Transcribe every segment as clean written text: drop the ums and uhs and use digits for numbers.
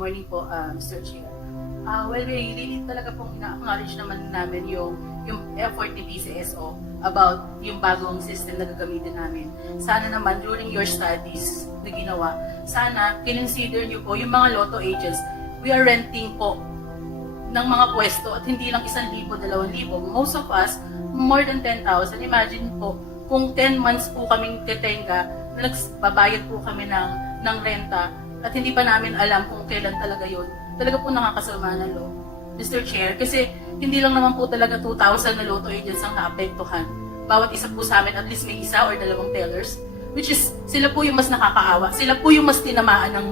morning po, Mr. Chair. Well, we really talaga pong ina-acknowledge naman namin yung effort ni PCSO about yung bagong system na gagamitin namin. Sana naman during your studies na ginawa, sana kinonsider nyo po yung mga lotto agents. We are renting po ng mga pwesto at hindi lang 1,000, 2,000. Most of us, more than 10,000. Imagine po, kung 10 months po kaming tetenga, nagbabayad po kami ng renta at hindi pa namin alam kung kailan talaga yun. Talaga po nakakasama ng loob, Mr. Chair, kasi hindi lang naman po talaga 2,000 na lotto agents ang naapektuhan. Bawat isa po sa amin, at least may 1 or 2 tellers, which is, sila po yung mas nakakaawa. Sila po yung mas tinamaan ng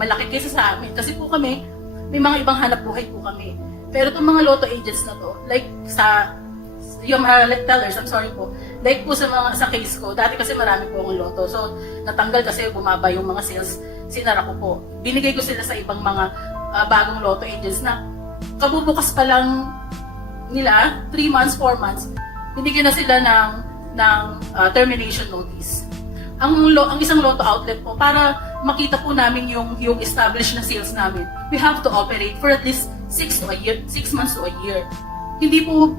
malaki kaysa sa amin. Kasi po kami, may mga ibang hanap buhay po kami. Pero itong mga lotto agents na to, like sa yung tellers, I'm sorry po, like po sa case ko, dati kasi marami po akong lotto. So, natanggal kasi bumaba yung mga sales, sinara ko po. Binigay ko sila sa ibang mga bagong lotto agents na kabubukas pa lang nila, 3 months, 4 months, binigyan na sila ng termination notice. Ang isang lotto outlet po, para makita po namin yung established na sales namin, we have to operate for at least 6 months to a year. Hindi po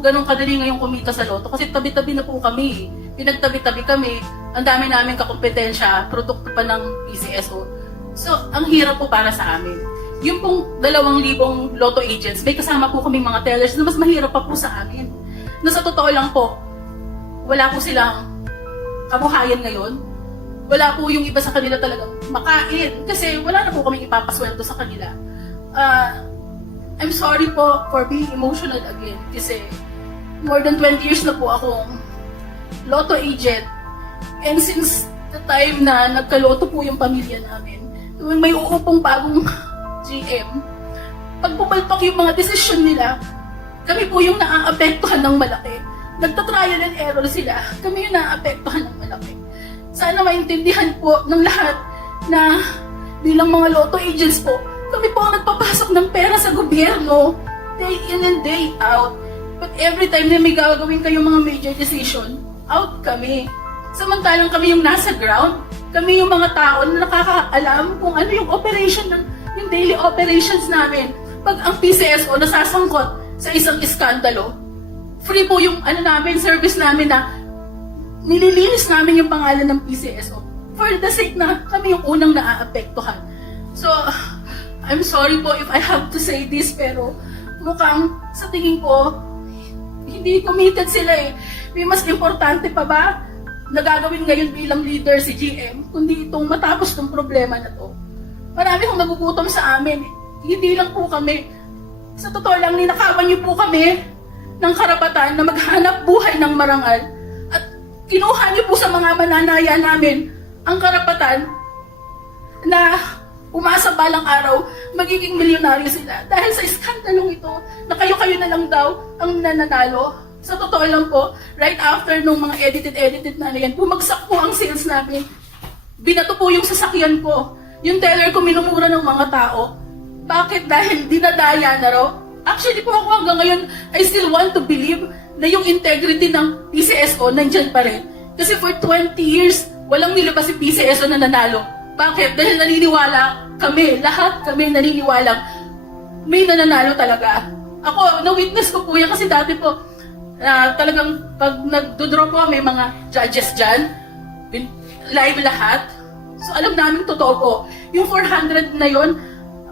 ganun kadali ngayong kumita sa lotto kasi tabi-tabi na po kami. Pinagtabi-tabi kami, ang dami namin kakompetensya, produkto pa ng PCSO. So, ang hirap po para sa amin. Yung pong 2,000 lotto agents, may kasama po kaming mga tellers na mas mahirap pa po sa amin. Na sa totoo lang po, wala po silang kabuhayan ngayon. Wala po yung iba sa kanila talagang makain kasi wala na po kaming ipapasweldo sa kanila. I'm sorry po for being emotional again kasi more than 20 years na po akong lotto agent, and since the time na nagkaloto po yung pamilya namin, tuwing may uupong bagong GM, pag pumalpak yung mga desisyon nila, kami po yung naaapektuhan ng malaki. Nagta-trial and error sila, kami yung naaapektuhan ng malaki. Sana maintindihan po ng lahat na bilang mga lotto agents po, kami po ang nagpapasok ng pera sa gobyerno, day in and day out. But every time na may gagawin kayong mga major decision, out kami. Samantalang kami yung nasa ground, kami yung mga tao na nakakaalam kung ano yung operation, yung daily operations namin. Pag ang PCSO nasasangkot sa isang iskandalo, free po yung service namin na nililinis namin yung pangalan ng PCSO for the sake na kami yung unang naaapektuhan. So, I'm sorry po if I have to say this, pero mukhang sa tingin ko, hindi committed sila eh. May mas importante pa ba na gagawin ngayon bilang leader si GM, kundi itong matapos ng problema na to. Marami kong nagugutom sa amin. Hindi lang po kami. Sa totoo lang, ninakawan niyo po kami ng karapatan na maghanap buhay ng marangal. At kinuha niyo po sa mga mananaya namin ang karapatan na umasa balang araw, magiging milyonaryo sila. Dahil sa iskandalong ito, na kayo-kayo na lang daw ang nananalo. Sa totoo lang po, right after nung mga edited na yan, bumagsak po ang sales namin. Binato po yung sasakyan ko. Yung teller ko minumura ng mga tao. Bakit? Dahil dinadaya na raw. Actually po ako hanggang ngayon, I still want to believe na yung integrity ng PCSO nandyan pa rin. Kasi for 20 years, walang nilabas si PCSO na nanalo. Bakit? Dahil naniniwala kami, lahat kami naniniwala may nananalo talaga. Ako, na-witness ko po yan kasi dati po, talagang pag nagdodraw po, may mga judges dyan, live lahat. So alam namin totoo po. Yung 400 na yon,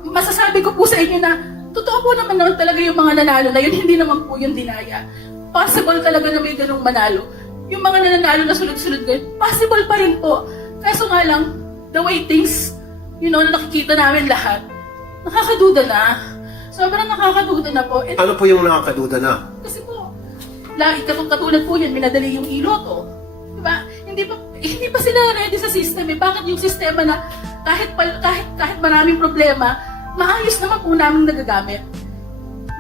masasabi ko po sa inyo na totoo po naman talaga yung mga nanalo na yun, hindi naman po yung dinaya. Possible talaga na may ganung manalo. Yung mga nananalo na sunod-sunod ngayon, possible pa rin po. Kaso nga lang, the way things, na nakikita namin lahat, nakakaduda na. Sobrang nakakaduda na po. And ano po yung nakakaduda na? kasi po, katulad po yan, minadali yung iloto. Diba? Hindi pa sila ready sa system eh. Bakit yung sistema na kahit maraming problema, maayos naman po namin nagagamit?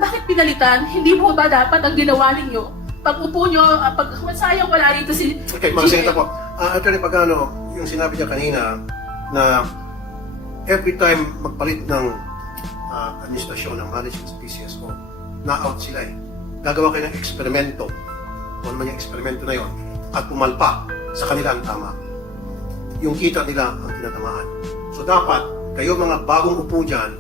Bakit pinalitan? Hindi po ba dapat ang ginawa ninyo? Pag upo nyo, sayang wala rito si Okay, mga seneta po. Attorney Pagano, yung sinabi niya kanina na every time magpalit ng administrasyon ng management sa PCSO, na-out sila eh. Gagawa kayo ng eksperimento, kung ano man yung eksperimento na yon, at pumalpa sa kanila ang tama. Yung kita nila ang tinatamaan. So dapat, kayo mga bagong upo dyan,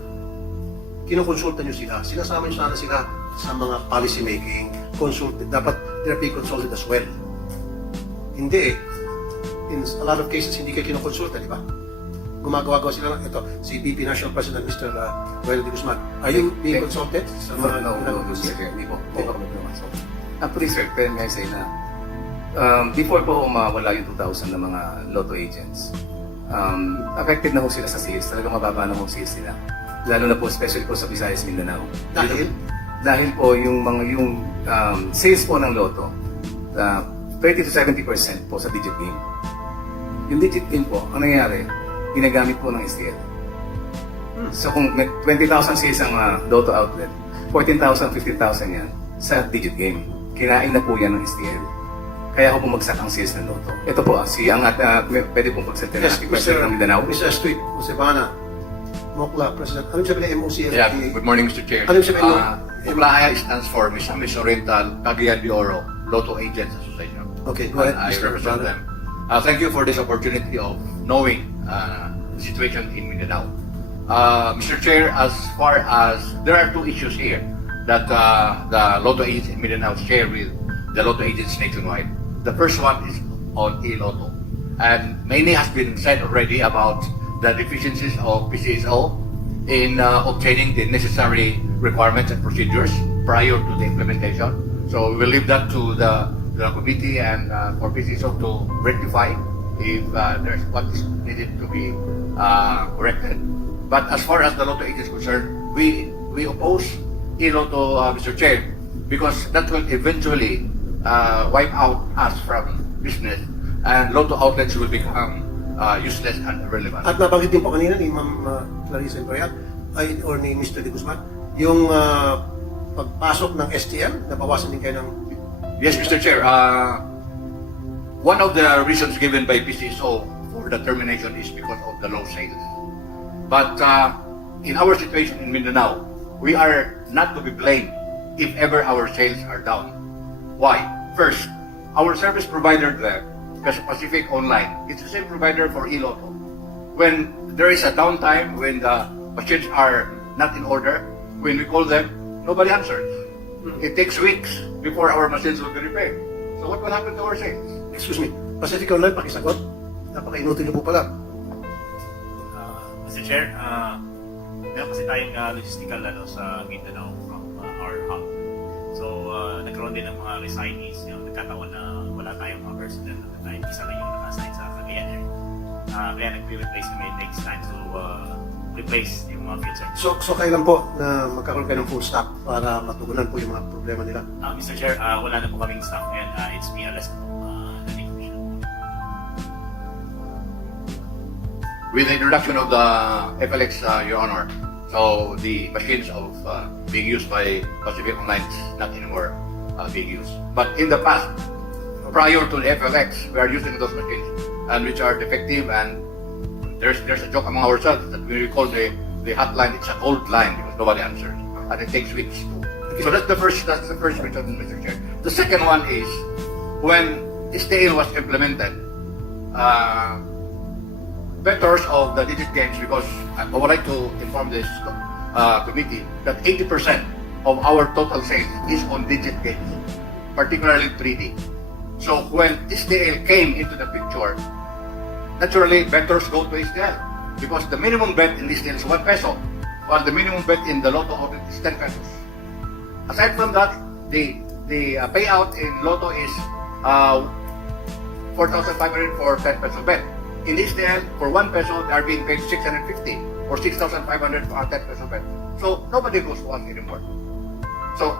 kinukonsulta nyo sila. Sinasama nyo sana sila sa mga policy making. Dapat they're being consulted as well. Hindi eh. In a lot of cases, hindi kayo kinukonsulta, di ba? Gumagawa sila lang. Ito, si BP National President, Mr. Roel de Guzman. Are you being consulted sa mga No, sir. Hindi po. Hindi po kami consulted. Actually, sir, pwede nga say na before po mawala yung 2,000 na mga lotto agents, affected na ho sila sa sales. Talagang mababa na ho sales nila. Lalo na po, especially po sa Visayas, Mindanao. Dahil? Dahil po yung sales po ng lotto, 30 to 70% po sa digit game. Yung digit game po, ang nangyayari, ginagamit po ng STL. So kung may 20,000 sales ang lotto outlet, 14,000, 15,000 yan sa digit game. Kinain na po yan ng STL. Kaya ako bumagsak ang sales ng lotto. Ito po, pwede pong pagsalita Yes, ng President ng Mindanao. Mr. Astrid Josebana, Mokla, President. Anong sabi ng MOCFD? Yeah, good morning, Mr. Chair. Ano yung sabihin mo? Uklaya stands for Misamis Oriental Cagayan de Oro Lotto Agents Association. Okay, go ahead, And I Mr. represent them. Thank you for this opportunity of knowing the situation in Mindanao. Mr. Chair, as far as there are two issues here that the Lotto agents in Mindanao share with the Lotto agents nationwide. The first one is on e-Lotto. And many has been said already about the deficiencies of PCSO in obtaining the necessary requirements and procedures prior to the implementation. So we will leave that to the committee and for PCSO to rectify if there's what is needed to be corrected. But as far as the Lotto agents concerned, we oppose e-Lotto, Mr. Chair, because that will eventually wipe out us from business and Lotto outlets will become useless and irrelevant. At nabanggit din po kanina ni Ma'am Clarissa Embriat or ni Mr. de Guzman, yung pagpasok ng STL, nabawasan din kayo ng... Yes, Mr. Chair. One of the reasons given by PCSO for the termination is because of the low sales. But in our situation in Mindanao, we are not to be blamed if ever our sales are down. Why? First, our service provider there, Pacific Online, it's the same provider for e-Lotto. When there is a downtime, when the machines are not in order, when we call them, nobody answers. It takes weeks before our machines will be repaired. So what will happen to our sales? Excuse me, Pacific Online, pakisagot. Napaka-inutil niyo po pala. Mr. Chair, meron kasi tayong logistical sa Mindanao from our hub. So, nagkaroon din ng mga resignees. Nagkataon na wala tayong mga personnel at the time. Isa lang yung naka-assign sa Cagayan Air. Kaya nag-replace kami. It takes time to replace yung mga field service. So kailan po na magkakaroon kayo ng full staff para matugunan po yung mga problema nila? Mr. Chair, wala na po kaming staff ngayon. It's PLS na po. With the introduction of the FLX, Your Honor, so the machines of being used by Pacific Online is not anymore being used. But in the past, prior to the FLX, we are using those machines and which are defective, and there's a joke among ourselves that we call the hotline, it's a cold line because nobody answers and it takes weeks to. So that's the first reason, Mr. Chair. The second one is when STL was implemented, vendors of the digit games, because I would like to inform this committee that 80% of our total sales is on digit games, particularly 3D. So when STL came into the picture, naturally vendors go to STL because the minimum bet in STL is 1 peso, while the minimum bet in the Lotto outlet is 10 pesos. Aside from that, the payout in Lotto is 4,500 for 10 peso bet. In STL, for 1 peso, they are being paid 650 or 6,500 for a 10 peso bet. So nobody goes to us anymore. So,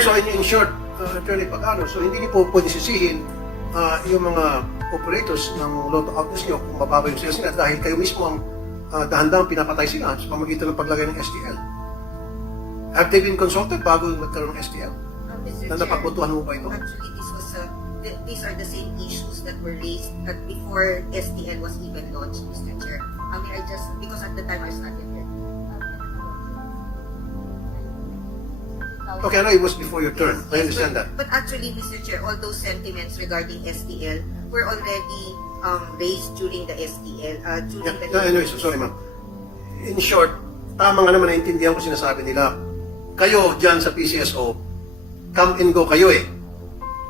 So in short, Attorney Pagano, so hindi niyo po pwede sisihin yung mga operators ng Lotto outlets niyo kung mababa yung sales nila dahil kayo mismo ang dahan-dahang pinapatay sila sa pamagitan ng paglagay ng STL. Have they been consulted bago nagkaroon ng STL? Na napagbutuhan mo ba ito? Actually, these are the same issues that were raised before STL was even launched, Mr. Chair. Because at the time I was not in there. Okay, I know it was before your turn. I understand that. But actually, Mr. Chair, all those sentiments regarding STL were already raised during the STL. Anyway, so sorry ma'am. in short, tama nga naman naintindihan ko sinasabi nila. Kayo dyan sa PCSO, come and go kayo eh.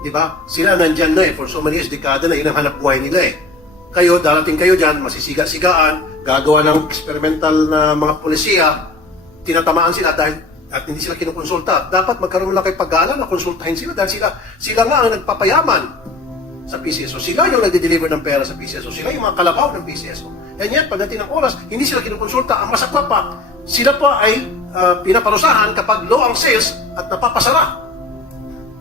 Di ba? Sila nandyan na eh. For so many years, dekada na, yun ang hanap buhay nila eh. Kayo, darating kayo dyan, masisiga-sigaan, gagawa ng experimental na mga polisiya, tinatamaan sila dahil at hindi sila kinukonsulta. Dapat magkaroon lang kayo pag-aalam na konsultahin sila dahil sila nga ang nagpapayaman sa PCSO. Sila yung nagde-deliver ng pera sa PCSO. Sila yung mga kalabaw ng PCSO. And yet, pagdating ng oras, hindi sila kinukonsulta. Ang masakla pa, sila pa ay pinaparusahan kapag low ang sales at napapasara.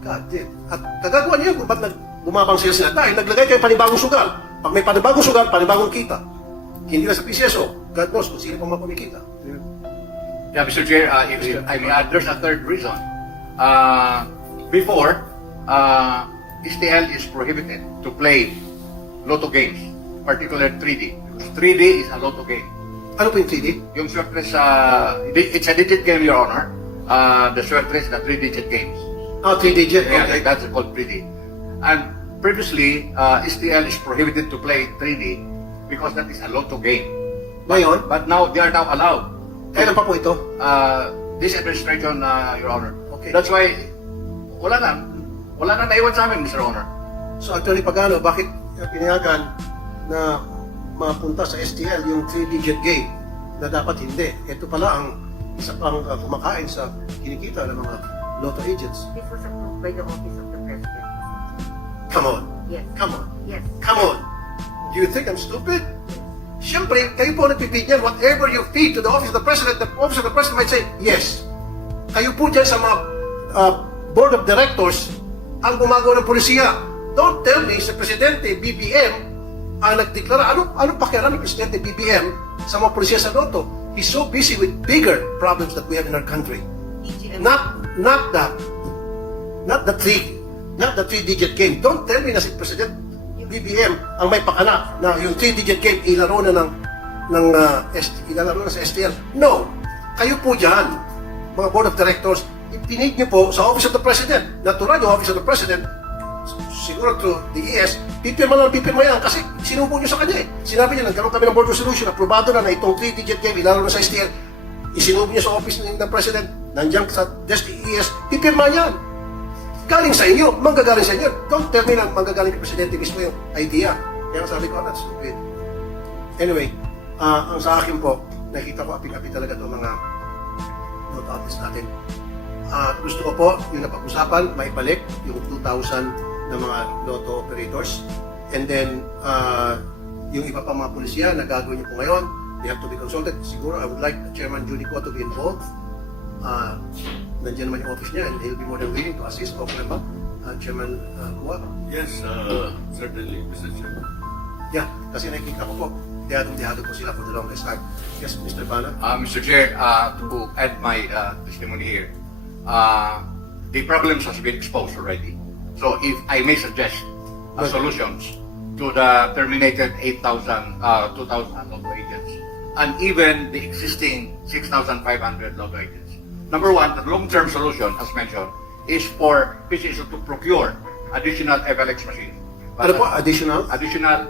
God damn. At kagagawa niyo kung ba't bumabang sales nila dahil naglagay kayo panibagong sugal. Pag may panibagong sugal, panibagong kita. Hindi na sa PCSO. God knows kung sino pa kumikita. Yeah, Mr. Chair, if I may add, there's a third reason. Before, STL is prohibited to play lotto games, particularly 3D. Because 3D is a lotto game. Ano po yung 3D? Yung Swertres, it's a digit game, Your Honor. The Swertres, the 3-digit games. Ah, 3-digit. Yeah, Okay. that's called 3D. And previously, STL is prohibited to play 3D because that is a lotto game. Ngayon, But now, they are now allowed. kailan pa po ito? This administration, Your Honor. Okay. That's why, wala na naiwan sa amin, Mr. Honor. So, Attorney Pagano, bakit pinayagan na mapunta sa STL yung 3-digit game na dapat hindi? Ito pala ang isa pang kumakain sa kinikita ng mga lotto agents. This was approved by the Office of the President. Come on. Yes. Come on. Yes. Come on. Do you think I'm stupid? Siyempre, kayo po nagpipid yan. Whatever you feed to the Office of the President might say, yes. Kayo po dyan sa mga Board of Directors ang gumagawa ng polisiya. Don't tell me sa Presidente, BBM, ang nagdeklara. Anong pakialam ng Presidente, BBM, sa mga polisiya sa Lotto? He's so busy with bigger problems that we have in our country. DGM. Not the 3-digit game. Don't tell me na si President BBM ang may pakana na yung 3-digit game ilaro na ilalaro na sa STL. No! Kayo po dyan, mga Board of Directors, ipinid niyo po sa Office of the President. Natural yung Office of the President, siguro through the ES, pipirma yan kasi sinubo niyo sa kanya eh. Sinabi niya, nagkaroon kami ng board resolution, aprobado na itong 3-digit game ilaro na sa STL. Isinubo niya sa Office ng President, nandiyan sa desk ng ES, pipirma yan. Galing sa inyo, manggagaling sa inyo. Don't tell me na manggagaling kay Presidente mismo yung idea. Kaya sabi ko, that's stupid. Anyway, ang sa akin po, nakita ko api-api talaga itong mga lotto artists natin. Gusto ko po, yung napag-usapan, maibalik yung 2,000 na mga lotto operators. And then, yung iba pa mga pulisya na gagawin niyo po ngayon, they have to be consulted. Siguro, I would like Chairman Judy Cotto to be involved. Nandiyan naman yung office niya and he'll be more than willing to assist. Okay ba? Chairman Kua? Yes, certainly, Mr. Chair. Yeah, kasi nakikita ko po, dihadong-dihado po sila for the longest time. Yes, Mr. Bana? Mr. Chair, to add my testimony here, the problems has been exposed already. So if I may suggest solutions to the terminated 2,000 lotto agents and even the existing 6,500 lotto agents. Number one, the long-term solution, as mentioned, is for PCSO to procure additional FLX machines. Ano po, additional? Additional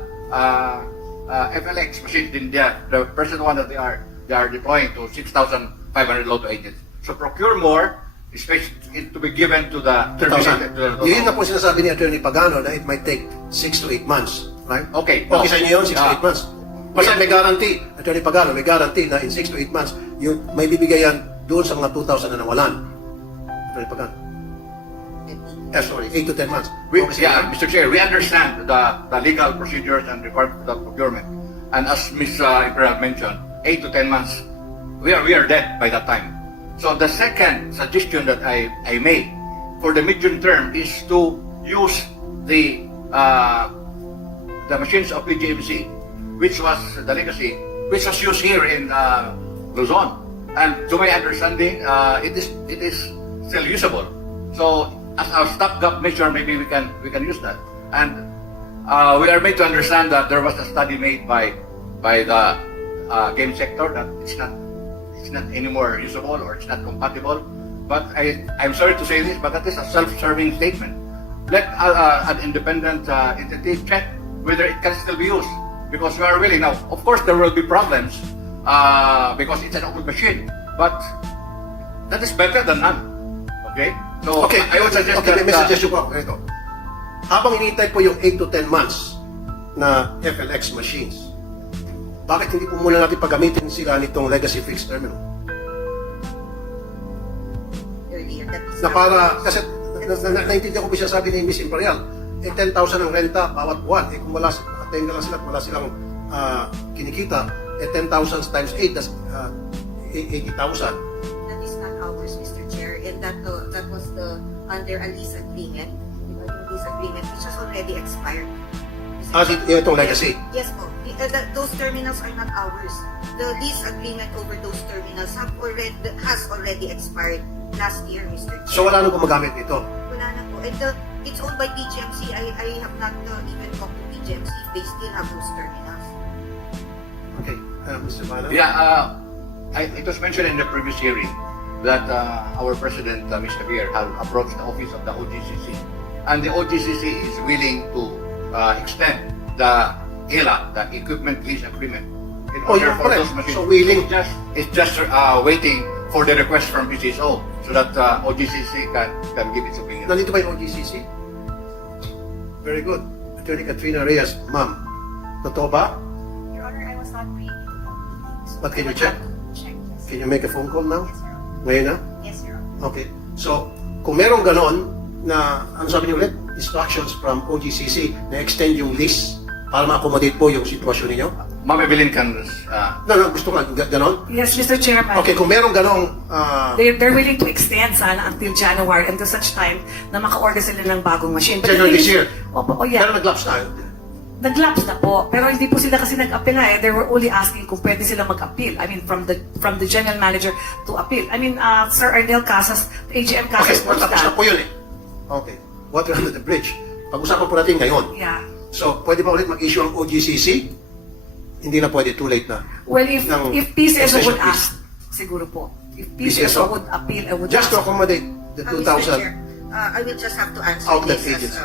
FLX machines in the present one that they are deploying to 6,500 lotto agents. So procure more, especially to be given to the terminated. 2,000. Yun na po sinasabi ni Attorney Pagano na it might take 6 to 8 months. Right? Okay. Okay sa inyo yun, 6 to 8 months. Basta may guarantee, Attorney Pagano, may guarantee na in 6 to 8 months, yung may bibigay yan doon sa mga 2,000 na nawalan. Attorney Pagano. Sorry, 8 to 10 months. Mr. Chair, we understand the legal procedures and requirements of the procurement. And as Ms. Ibrahim mentioned, 8 to 10 months, we are dead by that time. So the second suggestion that I made for the medium term is to use the machines of PGMC, which was the legacy, which was used here in Luzon. And to my understanding, it is still usable. So as our stopgap measure, maybe we can use that. And we are made to understand that there was a study made by the game sector that it's not anymore usable or it's not compatible. But I'm sorry to say this, but that is a self-serving statement. Let an independent entity check whether it can still be used, because we are really now. Of course, there will be problems because it's an open machine. But that is better than none. Okay? So Okay, I would suggest okay, that may suggestion ko ako. Ganito. Habang hinihintay po yung 8 to 10 months na FLX machines, bakit hindi po muna natin paggamitin sila nitong legacy fixed terminal? Earlier, that is Na para, kasi naintindihan ko po siya sabi ni Miss Imperial, 10,000 ang renta bawat buwan. Kung wala, tenga lang sila at wala silang kinikita, 10,000 times 8, that's 80,000. That is not ours, Mr. Chair, and that was under a lease agreement, yung lease agreement which has already expired. Mr. Chair. Itong legacy. Yes po. Those terminals are not ours. The lease agreement over those terminals has already expired last year, Mr. Chair. So wala nang gumagamit nito. Wala na po. And it's owned by PGMC. I have not even talked to PGMC if they still have those terminals. Okay, Mr. Bala? Yeah, it was mentioned in the previous hearing that our president, Mr. Pierre, had approached the office of the OGCC. And the OGCC is willing to extend the ELA, the Equipment Lease Agreement, in Oh, order you're for correct. those machines. So willing. It's just waiting for the request from PCSO so that OGCC can give its opinion. Nandito ba yung OGCC? Very good. Attorney Katrina Reyes, ma'am. Totoo ba? Your Honor, I was not privy to that meeting. So But can you I would check? have to check, yes. Can you make a phone call now? Yes, Your Honor. Ngayon na? Yes, Your Honor. Okay. So, kung merong ganon na, ano sabi niyo ulit? Instructions from OGCC na extend yung lease para ma-accommodate po yung sitwasyon ninyo? Ma'am Evelyn can... No, gusto nga, ganon? Yes, Mr. Chairman. Okay, kung merong ganong, They're willing to extend sana until January, until such time na maka-order sila ng bagong machine. But the January thing this is- year. Opo, oh pero yeah. nag-lapse na. Nag-lapse na po. Pero hindi po sila kasi nag-apela eh. They were only asking kung pwede sila mag-appeal. I mean, from the general manager to appeal. I mean, Sir Arnel Casas, AGM Okay, Casas knows tapos na that. po yun eh. Okay. Water under the bridge. Pag-usapan po natin ngayon. Yeah. So, pwede ba ulit mag-issue ang OGCC? Hindi na pwede, too late na. Well, if Ng PCSO extension would fees. ask, siguro po. If PCSO? PCSO would appeal, I would Just ask. to accommodate the Mr. 2,000. Chair, I will just have to answer Outlet this agents.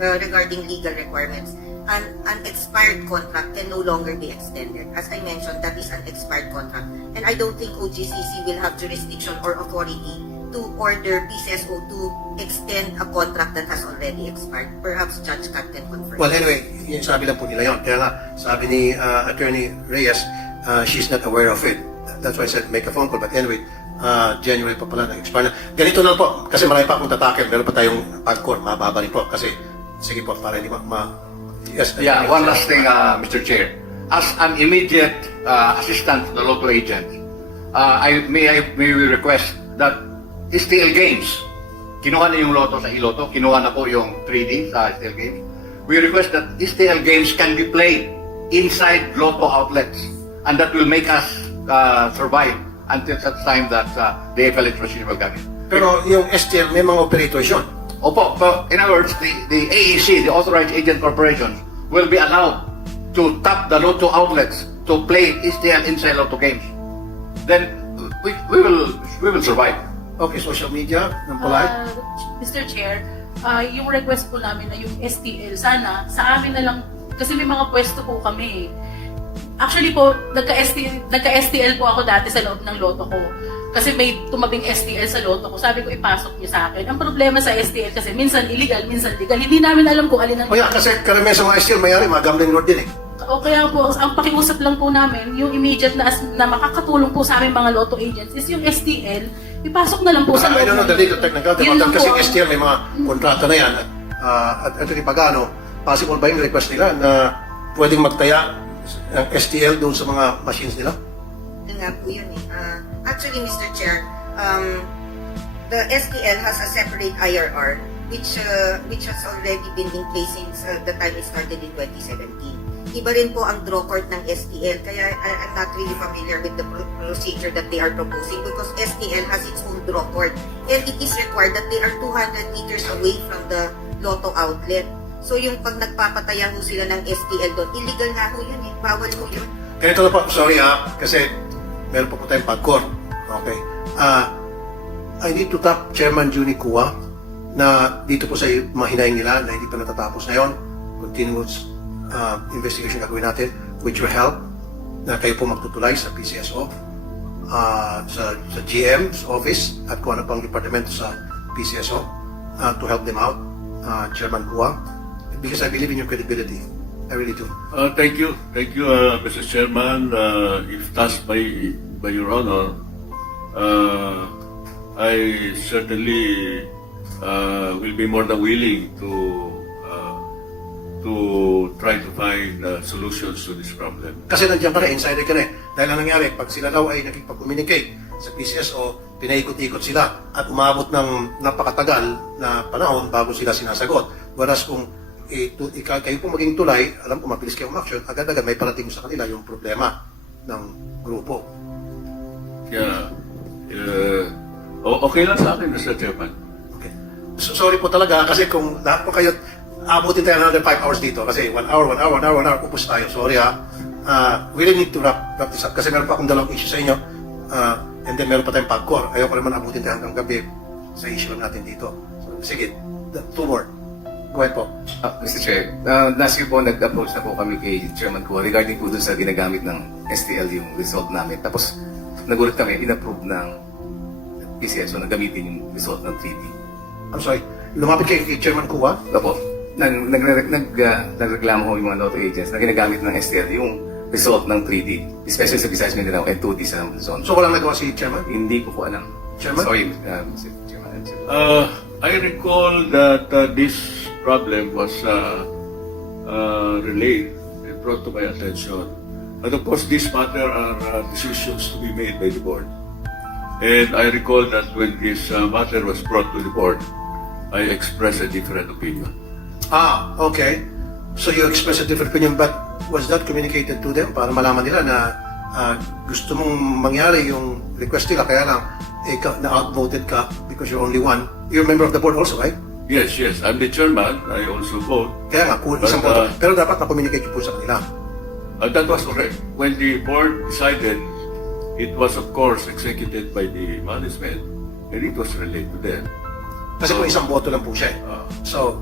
regarding legal requirements. An expired contract can no longer be extended. As I mentioned, that is an expired contract. And I don't think OGCC will have jurisdiction or authority to order PCSO to extend a contract that has already expired. Perhaps Judge Kat can confirm. Well, anyway, yung sabi lang po nila yun. Kaya nga, sabi ni Attorney Reyes, she's not aware of it. That's why I said make a phone call. But anyway, January pa pala nag-expire na. Ganito na po, kasi marami pa akong tatakil. Meron pa tayong pagkor, mababa rin po. Kasi, sige po, para hindi yes, Yeah, one last thing, Mr. Chair. As an immediate assistant to the local agent, may we request that STL Games, kinuha na yung loto sa iloto, kinuha na po yung 3D sa STL Games. We request that STL Games can be played inside Lotto outlets, and that will make us survive until such time that the FLX machine will come in. Pero yung STL, may mga operators yun. Opo, but in other words, the AEC, the Authorized Agent Corporations, will be allowed to tap the Lotto outlets to play STL inside Lotto games. Then we will survive. Okay, social media, ng polite. Mr. Chair, yung request po namin na yung STL, sana sa amin na lang, kasi may mga pwesto po kami. Actually po, nagka-STL po ako dati sa loob ng loto ko. Kasi may tumabing STL sa loto ko. Sabi ko, ipasok niyo sa akin. Ang problema sa STL kasi minsan illegal, minsan legal. Hindi namin alam kung alin ang... O yan, kasi karamihan sa mga STL, mayari, mga gambling lord din eh. O kaya po, ang pakiusap lang po namin, yung immediate na makakatulong po sa aming mga lotto agents is yung STL, ipasok na lang po sa I don't know the legal technical Yun lang kasi po ang- STL may mga kontrata na yan. At Anthony Pagano, possible ba yung request nila na pwedeng magtaya ng STL doon sa mga machines nila? Yun nga po yun eh. Actually, Mr. Chair, the STL has a separate IRR which has already been in place since the time it started in 2017. Iba rin po ang draw court ng STL, kaya I'm not really familiar with the procedure that they are proposing because STL has its own draw court and it is required that they are 200 meters away from the Lotto outlet. So yung pag nagpapataya ho sila ng STL doon, illegal nga ho yun eh, bawal ho yun. Ganito na po, sorry kasi meron po tayong pagkor. Okay. I need to tap Chairman Juni Kua na dito po sa mga hinaing nila na hindi pa natatapos ngayon. Continuous investigation gagawin natin, which will help. na kayo po magtutulay sa PCSO, sa GM's office at kung ano pang departamento sa PCSO to help them out, Chairman Kua, because I believe in your credibility. I really do. Thank you, Mr. Chairman. If tasked by Your Honor, I certainly will be more than willing to try to find solutions to this problem. Kasi nandiyan ka na, insider ka na eh. Dahil ang nangyari, pag sila daw ay nakipag-communicate sa PCSO, pinaikot-ikot sila at umabot ng napakatagal na panahon bago sila sinasagot. Whereas kung kayo po maging tulay, alam ko mabilis kayo umaksyon, agad-agad may parating sa kanila yung problema ng grupo. Yeah. Okay lang sa akin, Mr. Chairman. Okay. So, sorry po talaga kasi kung lahat po kayo abutin tayo another 5 hours dito kasi 1 hour, upos tayo. Sorry ha. We really need to wrap this up kasi meron pa akong dalawang issue sa inyo and then meron pa tayong pag-core. Ayoko naman abutin tayo hanggang gabi sa issue natin dito. So, sige, 2 more. Go ahead po. Mr. Chair, last year po nag-approach na po kami kay Chairman Kua regarding po dun sa ginagamit ng STL yung result namin. Tapos nagulat kami, in-approve ng PCSO na gamitin yung result ng 3D. I'm sorry. Lumapit kay Chairman Kua. Opo, nagreklamo ko yung mga lotto agents na ginagamit ng STL yung result ng 3D, especially sa Visayas Mindanao and 2D sa Luzon. So walang nagawa si Chairman? Hindi ko po alam. Chairman? Sorry, Mr. Chairman. I recall that this problem was relayed and brought to my attention. And of course, this matter are decisions to be made by the board. And I recall that when this matter was brought to the board, I expressed a different opinion. Okay. So you expressed a different opinion, but was that communicated to them para malaman nila na gusto mong mangyari yung request nila, kaya lang na-outvoted ka because you're only one. You're a member of the board also, right? Yes. I'm the chairman. I also vote. Kaya nga, isang But, boto. Pero dapat na-communicate po sa kanila. That was correct. When the board decided, it was of course executed by the management, and it was relayed to them. Kasi po isang boto lang po siya. So,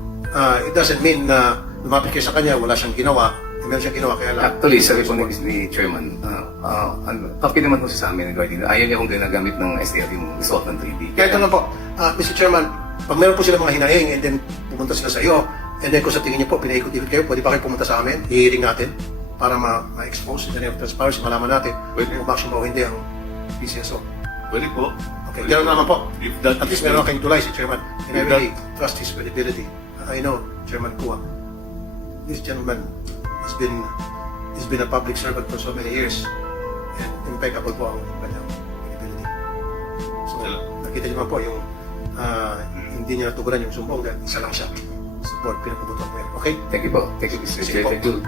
it doesn't mean na lumapit kayo sa kanya, wala siyang ginawa. Meron siyang ginawa, kaya lang. Actually, sabi po ni Chairman, copy naman po siya sa amin regarding ayaw niya kung ginagamit ng STL yung result ng 3D. Kaya ito lang po, Mr. Chairman, pag meron po sila mga hinahing and then pumunta sila sa iyo, and then kung sa tingin niyo po, pinaikot-ikot kayo, pwede ba kayo pumunta sa amin, i-hearing natin para ma-expose in the name of transparency, malaman natin Pwede. kung umaksyon ba o hindi ang PCSO. Pwede po. Okay, gano'n naman po. If that At least is meron kayong tulay si Chairman, and I If really trust his credibility. I know, Chairman Kua, this gentleman has been a public servant for so many years, and impeccable po ang kanyang credibility. So, nakita niyo naman po yung hindi niya natuguran yung sumbong dahil isa lang siya sa board, pinapubutuan ko yan. Okay? Thank you po. Thank you, Mr. Chair. Thank you.